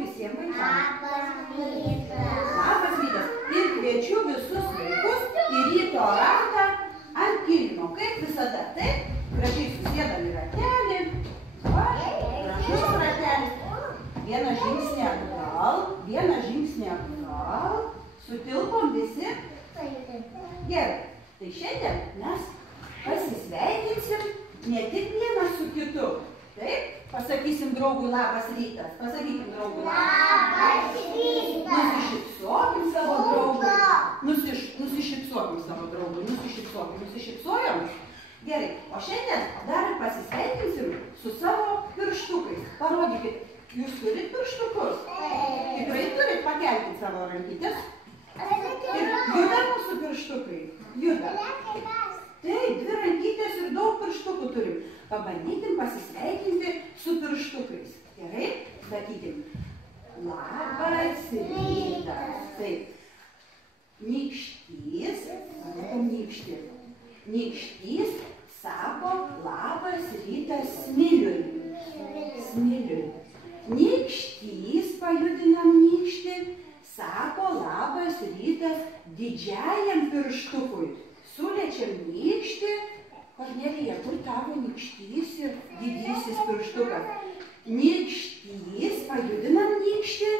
visiems vaikams. Labas rytas. Labas rytas. Ir kviečiu visus vaikus į ryto ratą ant kilimo. Kaip visada, taip, gražiai susėdami ratelį. Va, gražus ratelis. Vieną žingsnį atgal, vieną žingsnį atgal. Sutilpom visi. Gerai. Tai šiandien mes pasisveikinsim ne tik vienas su kitu. Taip? Pasakysim draugui labas rytas. Pasakykim draugui Labas rytas. Nusišypsokim savo draugui. Nusišypsokim savo draugui. Nusišypsojom? Gerai. O šiandien dar pasisveikinsim su savo pirštukais. Parodykit, jūs turit pirštukus? Tikrai turit? Pakelkit savo rankytes. Ir juda mūsų pirštukai. Juda. Taip, 2 rankytės ir daug pirštukų turim. Pabandykim pasisveikinti su pirštukais. Gerai? Sakykim. Labas rytas. Taip. Nykštys. Nykštį. Nykštys sako labas rytas Smiliui. Smiliui. Nykštys, pajudinam nykštį, sako labas rytas didžiajam pirštukui. Suliečiam nykštį. Kornelija, kur tavo nykštys ir didysis pirštukas? Nykštys, pajudinam nykštį,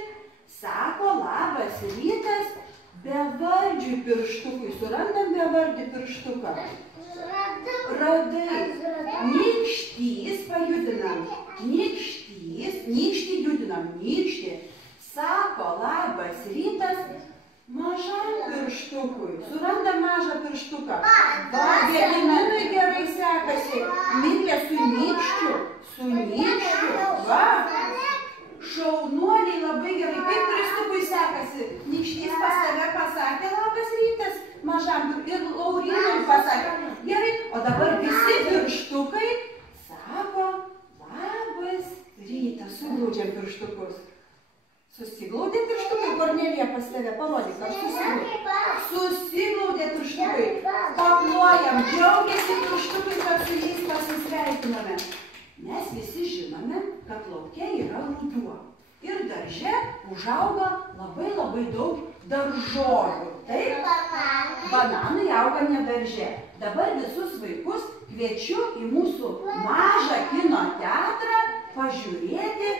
sako labas rytas bevardžiui pirštukui. Surandam bevardį pirštuką? Radai. Nykštys, pajudinam. Nykštį judinam. Nykštį, sako labas rytas mažam pirštukui. Surandam mažą pirštuką. Va, Gediminui gerai sekasi. Miglė su nykščiu. Va. Šaunuoliai labai gerai. Kaip pirštukui sekasi? Nykštys pas tave pasakė labas rytas mažam ir Laurinui pasakė. Gerai, o dabar visi pirštukai sako labas rytas. Suglaudžiam pirštukus. Susiglaudė pirštukai, Kornelija pas tave, parodyk, ar susiglaudė. Susiglaudė pirštukai, paplojam, džiaugiasi pirštukai, kad su jais pasisveikiname. Mes visi žinome, kad lauke yra ruduo. Ir darže užauga labai daug daržovių. Taip? Bananai auga ne darže. Dabar visus vaikus kviečiu į mūsų mažą kino teatrą pažiūrėti,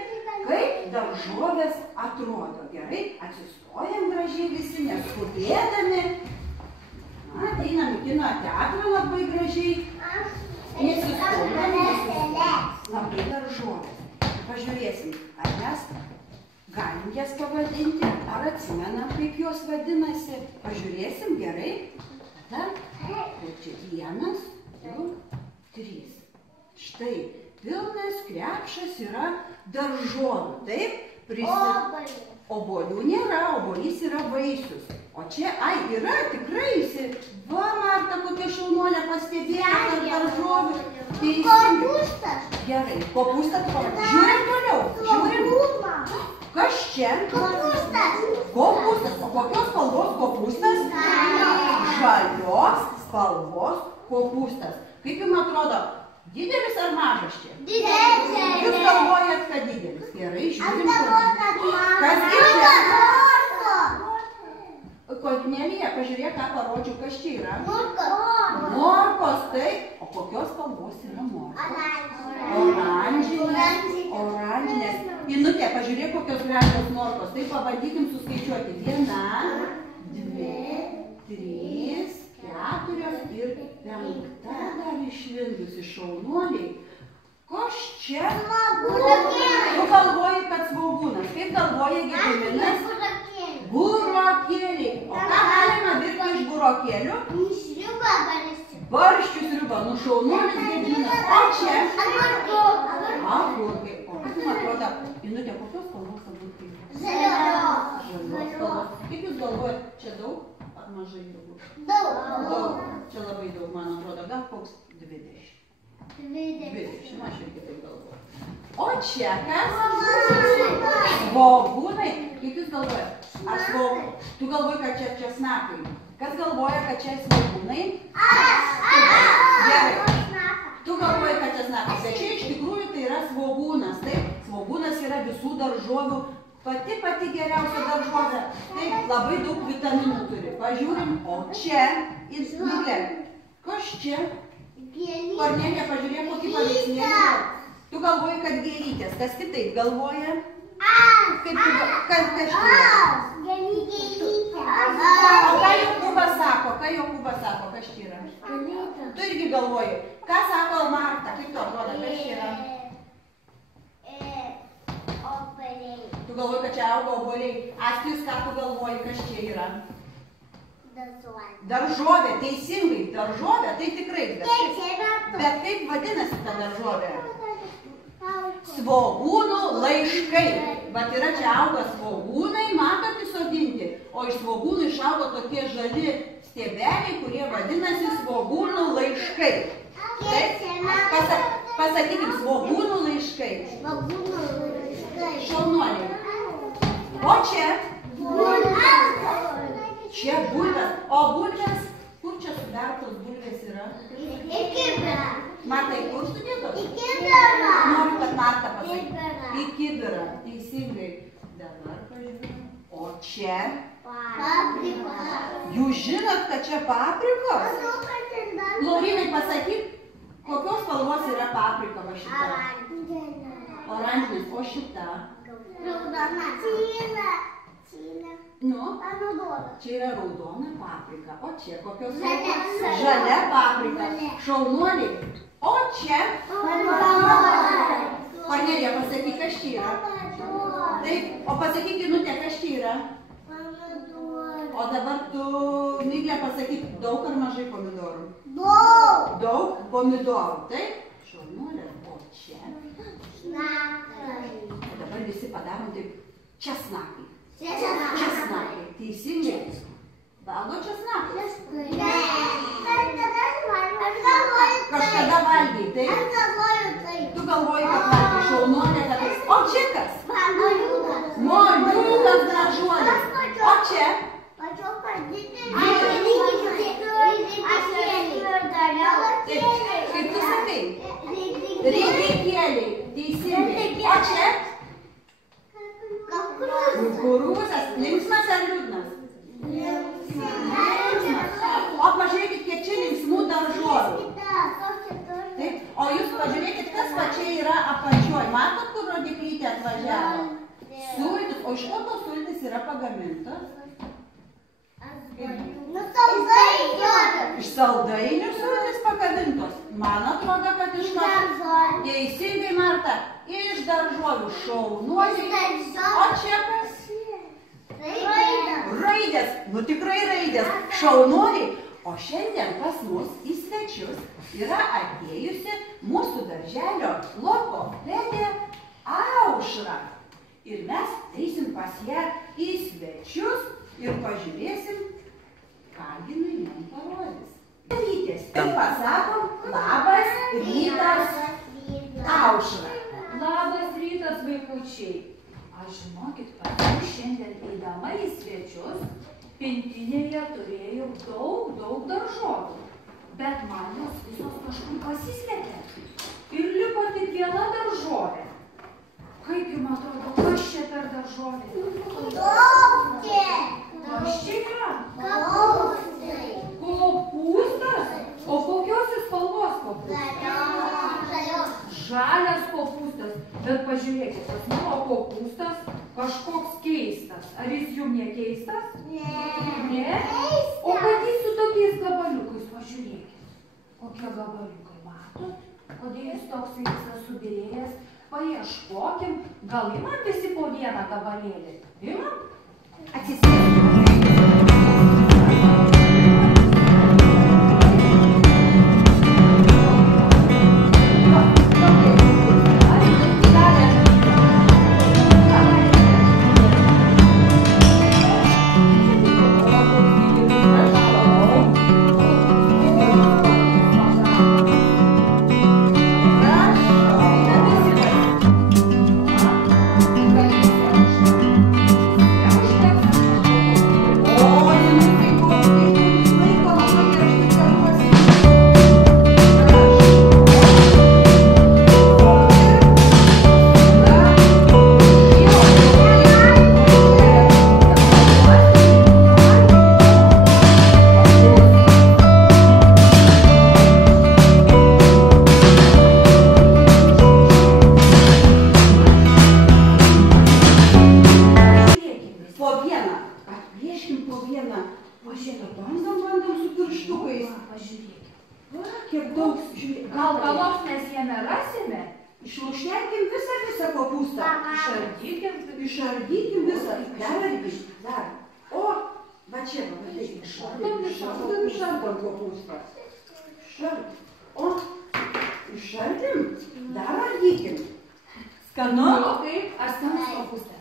kaip daržovės atrodo. Gerai, atsistojam gražiai visi, neskubėdami. Ateinam į kino teatrą labai gražiai. Nesistumdami. Labai daržovės. Pažiūrėsim, ar mes galim jas pavadinti, ar atsimenam, kaip jos vadinasi. Pažiūrėsim, gerai. Tada, čia 1, 2, 3. Štai. Pilnas krepšas yra daržovių, taip? Obuolių nėra, obuolys yra vaisius. O čia, yra, tikrai, va, Marta, kokia šaunuolė pastebėjo tarp daržovių. Kopūstas. Gerai, kopūstas, žiūrim toliau, Kas čia? Kopūstas. Kopūstas, o kokios spalvos kopūstas? Žalios spalvos kopūstas. Kaip jums atrodo? Didelis ar mažas čia? Didelis. Jūs galvojat, kad didelis. Gerai, žiūrim. Kas čia? Kornelija, pažiūrėk, ką parodžiau, kas čia yra. Morkos. Morkos, taip. O kokios spalvos yra morkos? Oranžinės. Inutė, pažiūrėk, kokios gražios morkos. Tai pabandykim suskaičiuoti. 1, 2, 3, 4 ir 5 dar išlindusi šaunuoliai. Kas čia? Tu galvoji, kad svogūnas. Kaip galvoja Gediminas? Burokėliai. O ką galima virti iš burokėlių? Sriuba barščių. Barščių sriuba. Nu šaunuolis Gediminas. O čia? Agurkai. O kaip jums atrodo, Inutė, kokios spalvos agurkai? Žalios. Žalios spalvos. Kaip jūs galvojat, čia daug ar mažai daug? Daug. Čia labai daug, man atrodo, gal koks 20. 20, aš irgi taip galvoju. O čia kas? Svogūnai. Kaip jūs galvojat? Tu galvoji, kad čia česnakai. Kas galvoja, kad čia svogūnai? Gerai. Tu galvoji, kad česnakai. Bet čia iš tikrųjų tai yra svogūnas. Taip? Svogūnas yra visų daržovių Pati geriausia daržovė. Taip, labai daug vitaminų turi. Pažiūrim, o čia ir Miglė. Kas čia? Kornelija, pažiūrėk, kokį paveikslėlį. Tu galvoji, kad gėlytės. Kas kitaip galvoja? Kaip tu, kas čia? O ką Jokūbas sako? Kas čia yra? Tu irgi galvoji. Ką sako Marta? Kaip tu atrodo, kas čia yra? Tu galvoji, kad čia auga obuoliai. Astijus, ką tu galvoji, kas čia yra? Daržovė, teisingai, daržovė, tai tikrai. Bet kaip vadinasi ta daržovė? Svogūnų laiškai. Vat yra čia auga svogūnai, matot įsodinti. O iš svogūnų išaugo tokie žali stiebeliai, kurie vadinasi svogūnų laiškai. Taip? Pasakykim, svogūnų laiškai. Šaunuoliai. O čia? Čia bulvės. O bulvės? Kur čia sudartos bulvės yra? Į kibirą. Martai, kur sudėtos? Į kibirą. Noriu, kad Marta pasakytų. Į kibirą. Teisingai. Dabar pažiūrėjau. O čia? Paprikos. Jūs žinot, kad čia paprikos? Laurinai, pasakyk, kokios spalvos yra paprika va šita? Oranžinis. O šita? Raudona. Čyla. Nu? Raudona. Čia yra raudona paprika. O čia kokios Žalia. spalvos? Žalia paprika. Šaunuoliai. O čia? Kornelija, pasakyk, kas čia yra? Taip. O pasakyk, Inutė, kas čia yra? O dabar tu, Miglė, pasakyk, daug ar mažai pomidorų? Daug. Daug pomidorų, taip? Šaunuolė. O čia? O dabar visi padarom taip česnakai. Česnakai. Teisingai. Valgo česnakai? Kažkada valgiai, taip? Tu galvoji, kad valgiai. Šaunuolė, kad tai... O čia kas? Moliūgas gražuolis. O čia? Kaip tu sakai? Ridikėliai. Teisingai. O čia? Kukurūzas. Linksmas ar liūdnas? O pažiūrėkit, kiek čia linksmų daržovių. Taip. O jūs pažiūrėkit, kas va čia yra apačioj. Matot, kur rodiklytė atvažiavo? Sultis. O iš ko tos sultis yra pagamintos? Iš saldainių sultis pagamintos. Man atrodo, kad iš daržovių. Teisingai, Marta. Iš daržovių. Šaunuoliai. O čia kas? Raidės. Nu tikrai raidės. Šaunuoliai. O šiandien pas mus į svečius yra atėjusi mūsų darželio logopedė Aušra. Ir mes eisim pas ją į svečius ir pažiūrėsim, ką jinai mums parodys. Rytės. Ir pasakom, labas rytas, Aušra. Labas rytas, vaikučiai. Aš žinokit, pati šiandien eidama į svečius, pintinėje turėjau daug daržovių. Bet man jos visos kažkur pasislėpė. Ir liko tik viena daržovė. Kaip jums atrodo, kas čia per daržovė? Kas čia yra? Kopūstas? O kokios jis spalvos kopūstas? Žalias kopūstas. Bet pažiūrėkit, tas mano kopūstas kažkoks keistas. Ar jis jums nekeistas? Ne? O kad jis su tokiais gabaliukais, pažiūrėkit. Kokie gabaliukai, matot? Kodėl jis toks visas subirėjęs? Paieškokim. Gal imam visi po vieną gabalėlį? Imam? Atsisėskime. vieną. Bandom su pirštukais. Pažiūrėkit. Va, kiek daug, žiūrėk. Gal ką nors mes jame rasime? Išlukštenkim visą kopūstą. Išardykim visą. Dar ardykim. Dar. O, va čia, va taip. Išardom kopūstą. O, išardim. Dar ardykim. Skanu? Kaip? Ar skanus kopūstas?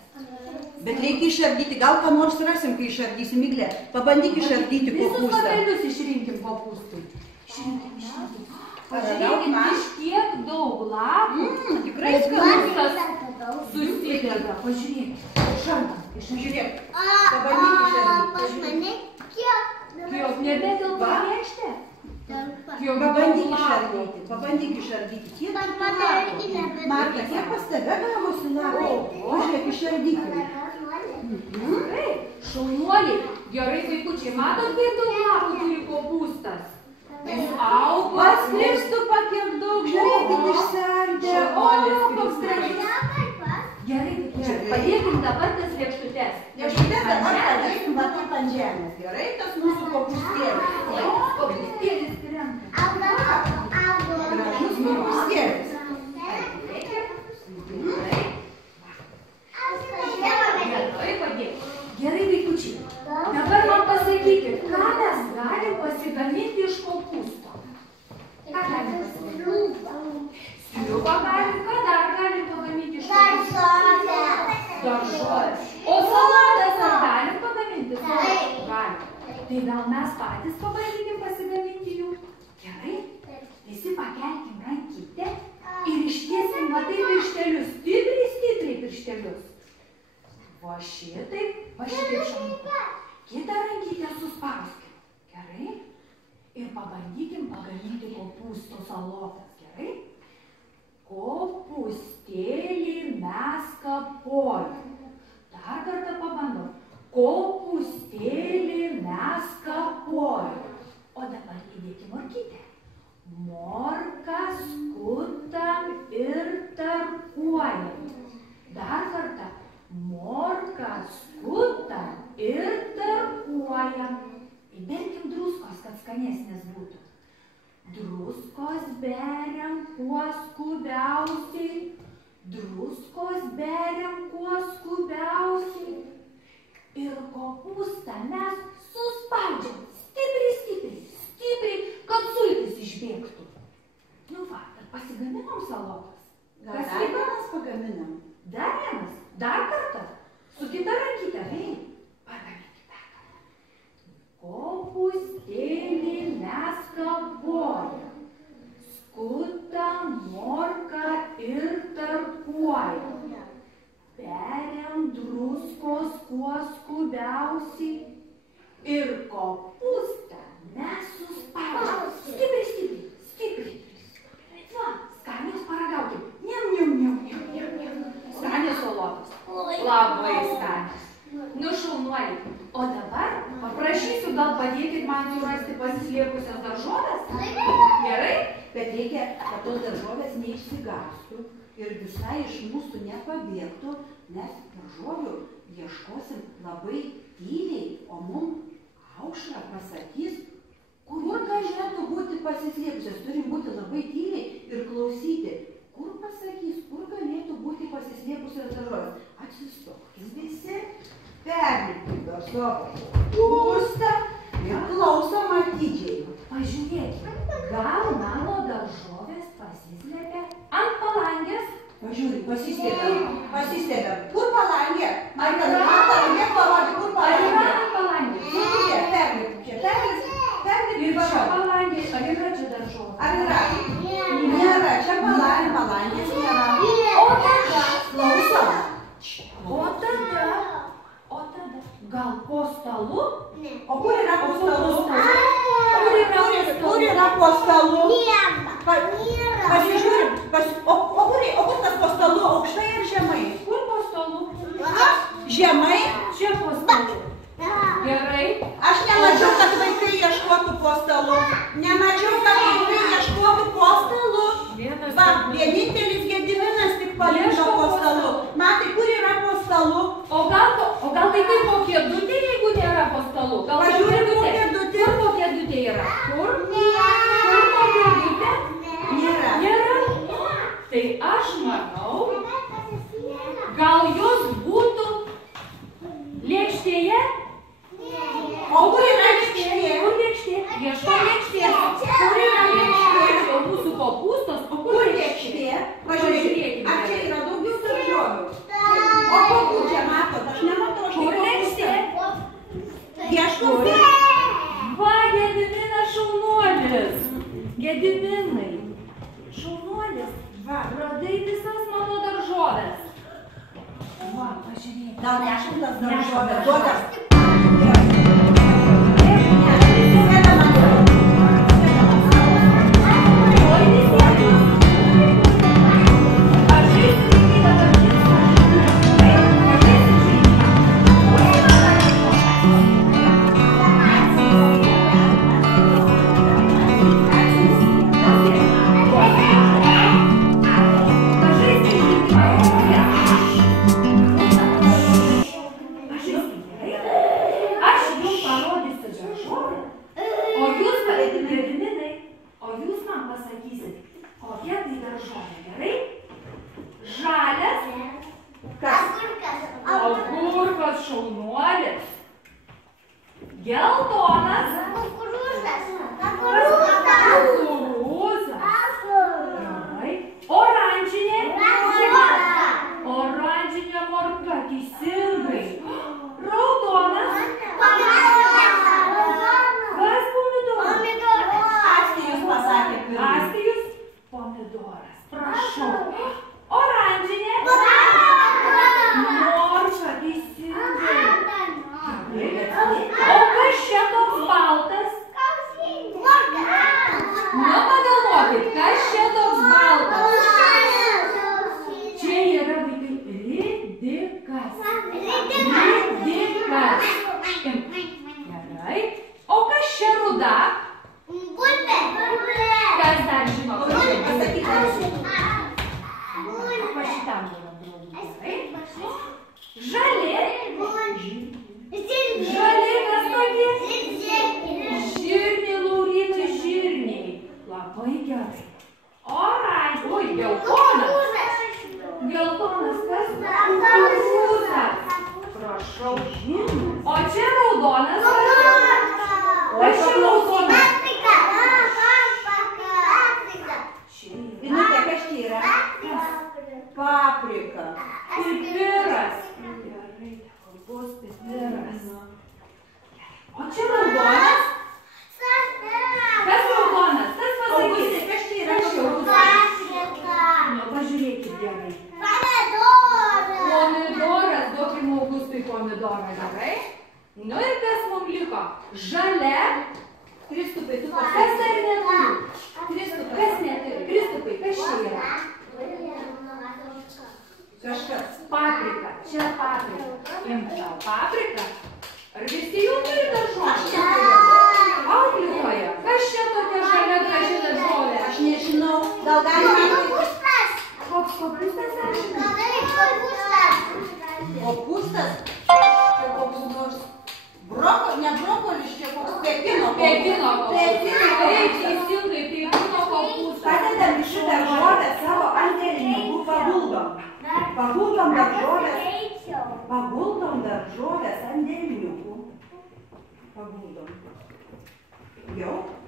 Bet reikia išardyti. Gal ką nors rasim, kai išardysim Miglę. Pabandyk išardyti Visus kopūstą. lapelius išrinkim kopūstui. Išrinkim. Pažiūrėkit, iš kiek daug lapų. Tikrai skanus. Kopūstas susideda. Pažiūrėkit. Išardom. Žiūrėk. Pabandyk išardyti. Pas mane kiek? Kiek nebetelpa Va. lėkštė? Kiek Pabandyk daug lapų. išardyti. Pabandyk išardyti. Kiek Pas tų mane lapų? irgi nebetelpa. Marta, kiek pas tave gavosi lapų? O, žiūrėk, išardykim. Taip, šaunuoliai. Gerai, vaikučiai, matot, kaip daug lapų turi kopūstas? Jis auga. Pats Kristupą kiek daug, žiūrėkit, išsardė. O, koks gražus. Gerai, gerai. Padėkim dabar tas lėkštutes. Lėkštutės dabar padėkim va taip ant žemės. Gerai, tas mūsų kopūstėlis. Kopūstėlis krenta. Gražus kopūstėlis. Gerai, padėk. Gerai, vaikučiai. Dabar man pasakykit, ką mes galim pasigaminti iš kopūsto? Ką galim pasigaminti? Sriubą galim, ką dar galim pagaminti iš kopūsto? Daržovės. O salatas ar galim pagaminti? Galim. Tai gal mes patys pabandykim pasigaminti jų? Gerai? Visi pakelkim rankytę ir ištiesim va taip pirštelius. Stipriai pirštelius. Va šitaip šanuką. Kitą rankytę suspauskim. Gerai? Ir pabandykim pagaminti kopūsto salotas. Gerai? Kopūstėlį mes kapojam. Dar kartą pabandom. Kopūstėlį mes kapojam. O dabar įdėkim morkytę. Morką skutam ir tarkuojam. Dar kartą. Morką skutam ir tarkuojam. Įberkim druskos, kad skanesnės būtų. Druskos beriam kuo skubiausiai. Druskos beriam kuo skubiausiai. Ir kopūstą mes suspaudžiam stipriai, kad sultis išbėgtų. Nu va, ir pasigaminom salotas. Gal dar vienas pagaminam? Dar vienas? Dar kartą? Su kita rankyte, vėl. Pagaminkit dar kartą. Kopūstėlį mes kapojam. Skutam morką ir tarkuojam. Beriam druskos kuo skubiausiai. Ir kopūstą mes suspaudžiam. Stipriai. Va, skanios paragaukim. Niam. Skanios salotos. Labai skanios. Nu, šaunuoliai. O dabar paprašysiu, gal padėkit man surasti pasislėpusias daržoves? Gerai? Bet reikia, kad tos daržovės neišsigastų ir visai iš mūsų nepabėgtų, nes daržovių ieškosim labai tyliai, o mums Aušra pasakys, kur galėtų būti pasislėpusios. Turim būti labai tyliai ir klausyti, kur pasakys, kur galėtų būti pasislėpusios daržovės. Atsistokim visi, perlipkim dar savo kopūstą ir klausom atidžiai. Pažiūrėkit, gal mano daržovės pasislėpė ant palangės? Pažiūrėk, pasistebėm. Kur palangė? Ar palangė parodė, kur Ar yra palangė? ant palangės? Čia, perlipkim. Ir čia palangės, ar yra čia daržovės? Ar yra? Nėra, čia palangės nėra. O tada? Klausom. O tada? Gal po stalu? O kur yra po stalu? Kur yra po stalu? Kur yra po stalu? Pasižiūrim. O kur tas po stalu? Aukštai ar žemai? Kur po stalu? Žemai? Čia po stalu. Gerai. Aš nemačiau, kad vaikai ieškotų po stalu. Nemačiau, kad vaikai ieškotų po stalu. Va, vienintelis Gediminas tik palindo po stalu. Matai, kur yra po stalu? O gal vaikai po kėdutė, jeigu nėra po stalu? Gediminai, šaunuolis, Va. radai visas mano daržoves. Va, pažiūrėk. Gal nešimtas daržovė. Duodas.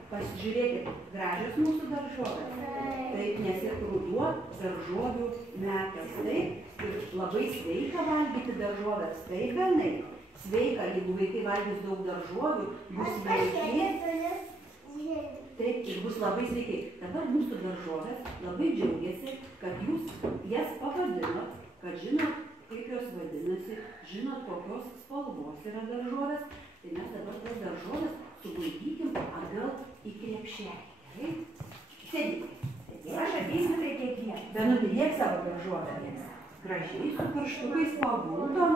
Pasižiūrėkit, gražios mūsų daržovės. Taip, nes ir ruduo daržovių metas. Taip, ir labai sveika valgyti daržovės. Taip, benai. Sveika, jeigu vaikai valgys daug daržovių, bus sveiki. Taip, ir bus labai sveiki. Dabar mūsų daržovės labai džiaugiasi, kad jūs jas pavadinot, kad žinot, kaip jos vadinasi, žinot, kokios spalvos yra daržovės. Tai mes dabar tas daržovės suguldykim atgal į krepšelį. Gerai? Sėdykit. Ir aš ateisiu prie kiekvieną. Benutė, dėk savo daržovę. Gražiai su pirštukais paguldom.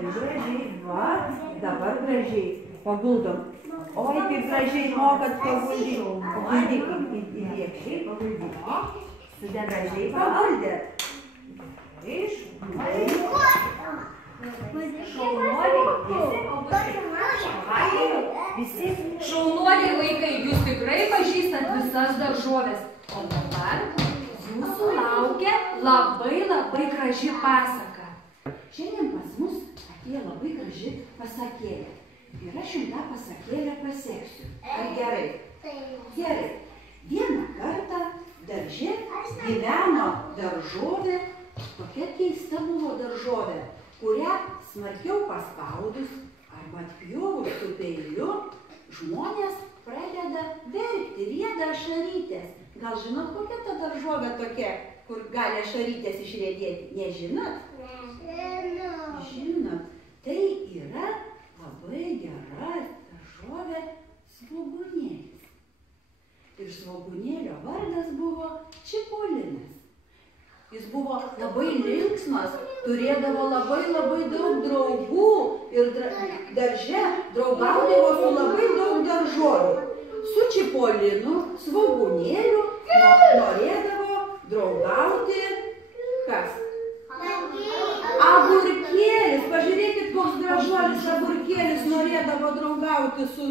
Gražiai, va. Dabar gražiai paguldom. Oi, kaip gražiai mokat paguldyti. Paguldykim į liekščiai, paguldykim. Sudė gražiai paguldėt. Visi šaunuoliai vaikai, jūs tikrai pažįstat visas daržovės. O dabar jūsų laukia labai graži pasaka. Šiandien pas mus atėjo labai graži pasakėlė. Ir aš jums tą pasakėlę paseksiu. Ar gerai? Gerai. Vieną kartą darže gyveno daržovė, tokia keista buvo daržovė, kurią smarkiau paspaudus arba atpjovus su peiliu žmonės pradeda verkti, rieda ašarytės. Gal žinot, kokia ta daržovė tokia, kur gali ašarytės išriedėti? Nežinot? Žinot, tai yra labai gera daržovė svogūnėlis. Ir svogūnėlio vardas buvo Čipolinas. Jis buvo labai linksmas, turėdavo labai daug draugų ir darže draugaudavo su labai daug daržovių. Su Čipolinu, svogūnėliu norėdavo draugauti kas? Agurkėlis. Pažiūrėkit, koks gražuolis agurkėlis norėdavo draugauti su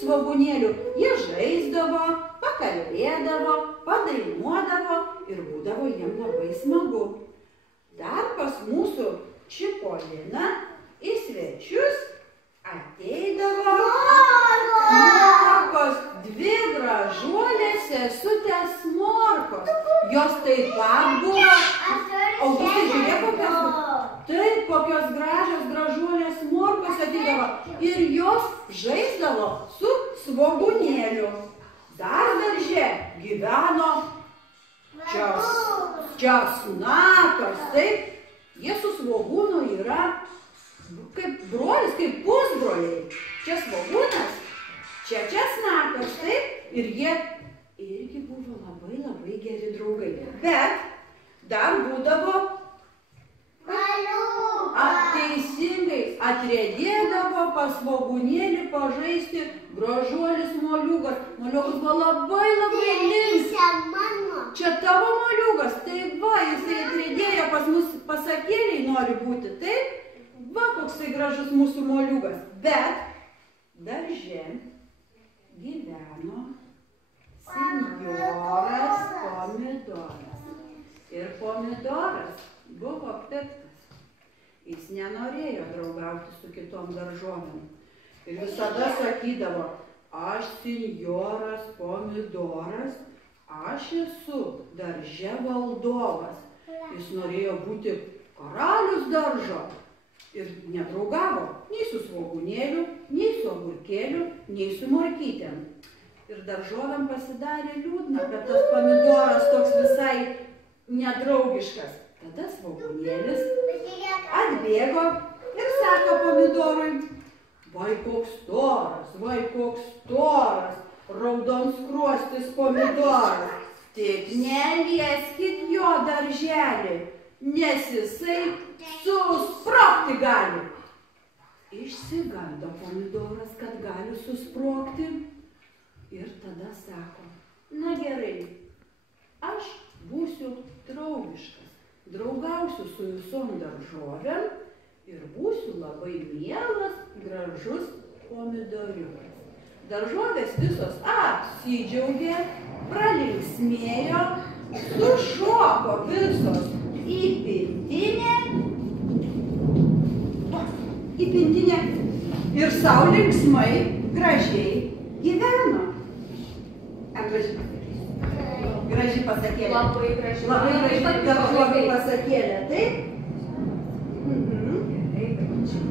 svogūnėliu. Jie žaisdavo, pakalbėdavo, padainuodavo ir būdavo jiem labai smagu. Dar pas mūsų Čipoliną į svečius ateidavo morkos, dvi gražuolės sesutės morkos. Jos taip pat buvo. Augustai, žiūrėk, kokios gražios gražuolės morkos ateidavo. Ir jos žaisdavo su svogūnėliu. Dar darže gyveno česnakas, taip, jie su svogūnu yra kaip brolis, kaip pusbroliai. Čia svogūnas, čia česnakas, taip, ir jie irgi buvo labai geri draugai. Bet dar būdavo teisingai atriedėdavo pas svogūnėlį pažaisti gražuolis moliūgas. Moliūgas buvo labai linksmas. Čia tavo moliūgas, tai va, jisai atriedėjo pas mus pasakėliai nori būti, taip? Va, koksai gražus mūsų moliūgas. Bet darže gyveno senjoras Pomidoras. Ir Pomidoras buvo piktas. Jis nenorėjo draugauti su kitom daržovėm. Ir visada sakydavo, aš senjoras Pomidoras, aš esu darže valdovas. Jis norėjo būti karalius daržo. Ir nedraugavo nei su svogūnėliu, nei su agurkėliu, nei su morkytėm. Ir daržovėm pasidarė liūdna, kad tas Pomidoras toks visai nedraugiškas. Tada svogūnėlis atbėgo ir sako Pomidorui, vai koks storas, raudonskruostis Pomidoras, tik nelieskit jo darželį, nes jisai susprogti gali. Išsigando Pomidoras, kad gali susprogti ir tada sako, na gerai, aš būsiu draugiškas. Draugausiu su visom daržovėm ir būsiu labai mielas, gražus pomidoriukas. Daržovės visos apsidžiaugė, pralinksmėjo, sušoko visos į pintinę ir sau linksmai, gražiai gyveno. Graži pasakėlė. Labai graži daržovė pasakėlė, taip?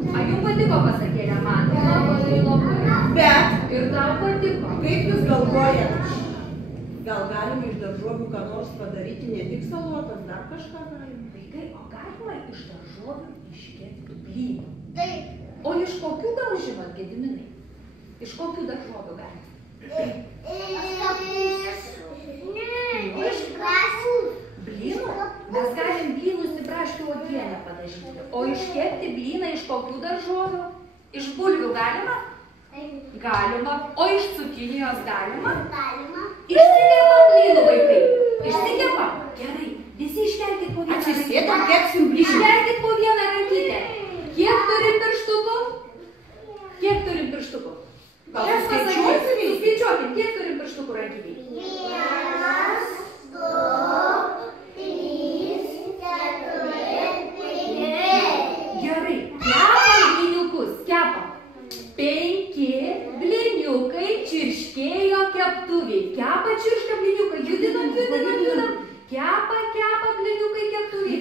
A jums patiko pasakėlė, man? Labai. Bet ir tau patiko. Kaip jūs galvojat, gal galima iš daržovių ką nors padaryti, ne tik salotas, dar kažką galima? Vaikai, o galima iš daržovių iškepti blynų? Taip. O iš kokių gal žinot, Gediminai? Iš kokių daržovių galima? Iš braškių. Blynų? Mes galim blynus į braškių uogienę padažyti. O iškepti blyną iš kokių daržovių? Iš bulvių galima? Galima. O iš cukinijos galima? Galima. Išsikepa blynų, vaikai. Išsikepa. Gerai. Visi iškelkit po vieną. Atsisėdam, kepsim blynų. Iškelkit po vieną rankytę. Kiek turim pirštukų? Kiek turim pirštukų? Gal suskaičiuosim? Suskaičiuokim, kiek turim pirštukų rankytėj? 1, 2, 3, 4, 5. Gerai. Kepam blyniukus. Kepam. 5 blyniukai čirškėjo keptuvėj. Kepa čirška blyniukai. Judinam. Kepa blyniukai keptuvėj.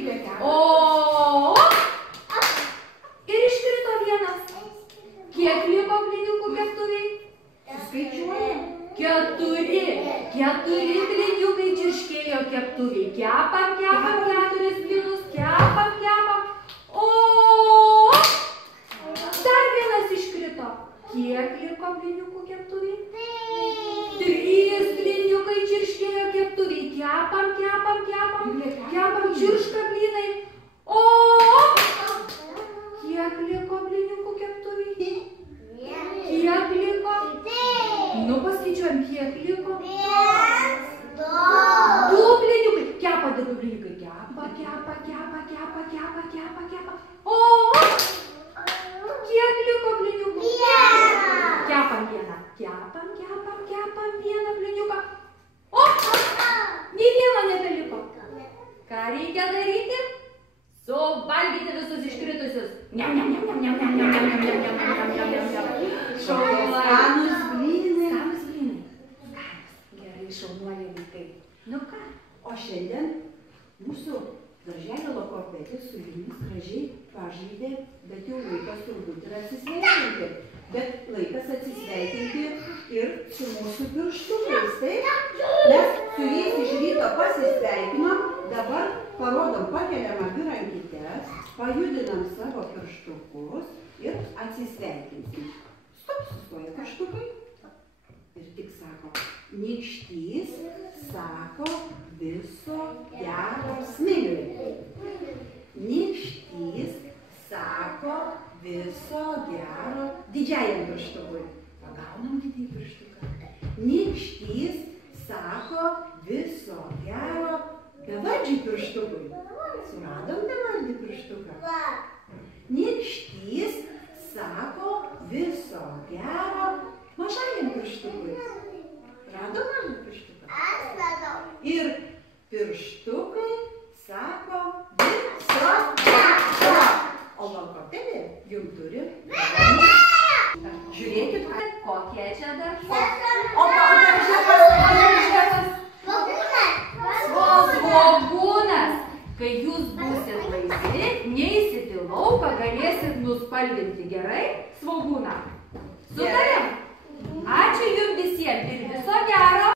Skanūs blynai. Gerai, šaunuoliai vaikai. Nu ką? O šiandien mūsų darželio logopedė su jumis gražiai pažaidė, bet jau laikas turbūt ir atsisveikinti. Bet laikas atsisveikinti ir su mūsų pirštukais, taip? Mes su jais iš ryto pasisveikinom, dabar parodom, pakeliam abi rankytes, pajudinam savo pirštukus ir atsisveikinsim. Stop, sustoja pirštukai. Ir tik sako, nykštys sako viso gero Smiliui. Nykštys sako viso gero didžiajam pirštukui. Pagaunam didįjį pirštuką. Nykštys sako viso gero bevardžiui pirštukui. Suradom bevardį pirštuką. Nykštys sako viso gero mažajam pirštukui. Radom mažą pirštuką? Aš radau. Ir pirštukai sako viso gero. O logopedė jum turi. Žiūrėkit, Kokie čia daržai? o darželis. Svogūnas. Kai jūs būsit laisvi, neisit į lauką, galėsit nuspalvinti gerai svogūną. Sutarėm? Ačiū jums visiems ir viso gero.